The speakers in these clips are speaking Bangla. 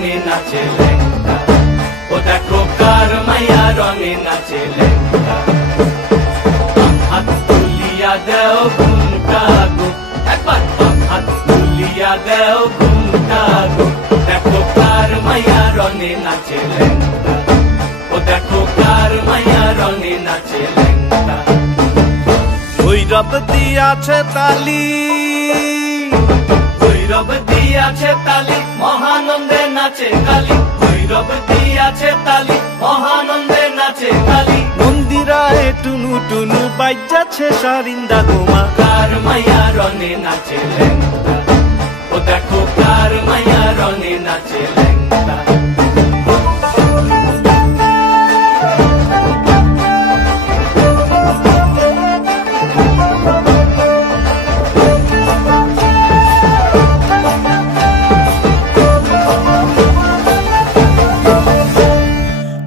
রঙে নাচে লেঙ্গা, ও দেখো কার মাইয়া রঙে নাচে লেঙ্গা। হাত তুলিয়া দেও ঘুমটা গো, একবার হাত তুলিয়া দেও ঘুমটা গো, দেখো কার মাইয়া রঙে নাচে লেঙ্গা, ও দেখো কার মাইয়া রঙে নাচে লেঙ্গা। ভৈরব দিয়াছে তালি, ভৈরব দিয়াছে তালি, মহানন্দে নাচে কালী, ভৈরব দিয়াছে তালি, মহানন্দে নাচে কালী। মন্দিরায় টুনু টুনু বাজ্যাছে সারিন্দা গোমা, কার মাইয়া রঙে নাচে লেঙ্গা, ও দেখো কার মাইয়া রঙে নাচে লেঙ্গা।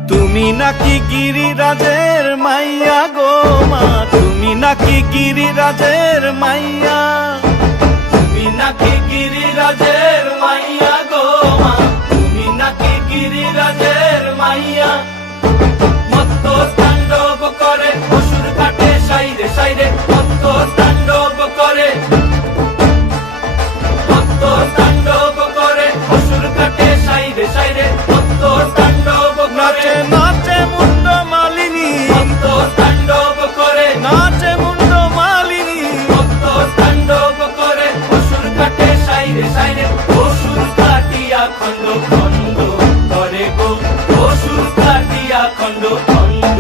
তুমি নাকি গিরিরাজের মাইয়া গো মা, তুমি নাকি গিরিরাজের মাইয়া, তুমি নাকি গিরিরাজের মাইয়া গো মা, তুমি নাকি গিরিরাজের মাইয়া। মত্ত তাণ্ডব করে অসুর কাটে সাইরে সাইরে, মত্ত তাণ্ডব করে, মত্ত তাণ্ডব করে অসুর কাটে সাইরে সাইরে, মত্ত তাণ্ডব করে। নাচে নাচে মুন্ড মালিনী, মত্ত তাণ্ডব করে, নাচে মুন্ড মালিনী, মত্ত তাণ্ডব করে অসুর কাটে সাইরে সাইরে, অসুর কাটিয়া খন্ড খন্ড করে গো, অসুর কাটিয়া খন্ড খন্ড